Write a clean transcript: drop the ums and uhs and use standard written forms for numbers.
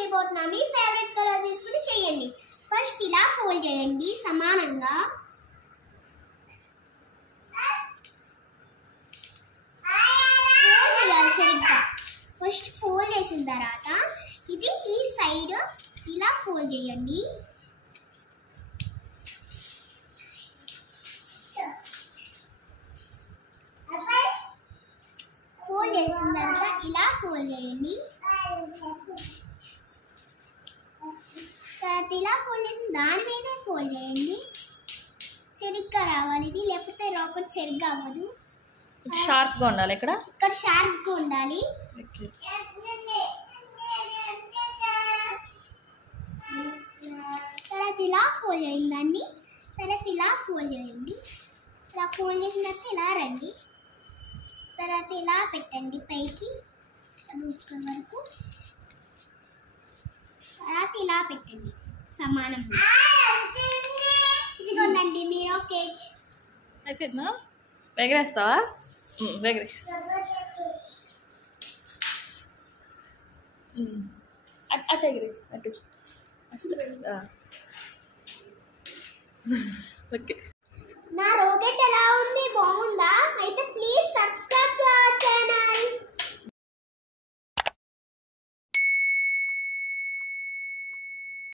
చేయబోతున్నాను. మీ favourite colour తీసుకుని చేయండి. ఫస్ట్ ఇలా ఫోల్డ్ చేయండి సమానంగా. ఫోల్డ్ చేయాలి సరిగ్గా. ఫస్ట్ ఫోల్డ్ చేసిన తర్వాత ఇది ఈ సైడ్ ఇలా ఫోల్డ్ చేయండి. ఫోల్డ్ చేసిన తర్వాత ఇలా ఫోల్డ్ చేయండి. తర్వాత ఇలా ఫోల్డ్ చేసిన దాని మీదే ఫోల్డ్ చేయండి. సరిగ్గా రావాలి ఇది, లేకపోతే రాకెట్ సరిగ్గా అవ్వదు. షార్ప్గా ఉండాలి. ఇక్కడ షార్ప్గా ఉండాలి. తర్వాత ఇలా ఫోల్డ్ చేయండి దాన్ని. తర్వాత ఇలా ఫోల్డ్ చేయండి. ఇలా ఫోల్డ్ చేసిన తర్వాత ఇలా రండి. తర్వాత ఇలా పెట్టండి పైకి వరకు. తర్వాత ఇలా పెట్టండి సమానంగా. ఇదిగోండి మీరు కేక్ అయిపోయిందా? ఎగరేస్తావా? ఎగరే. అటు ఎగరే. అటు ఓకే. నా రాకెట్ ఎలా ఉంది?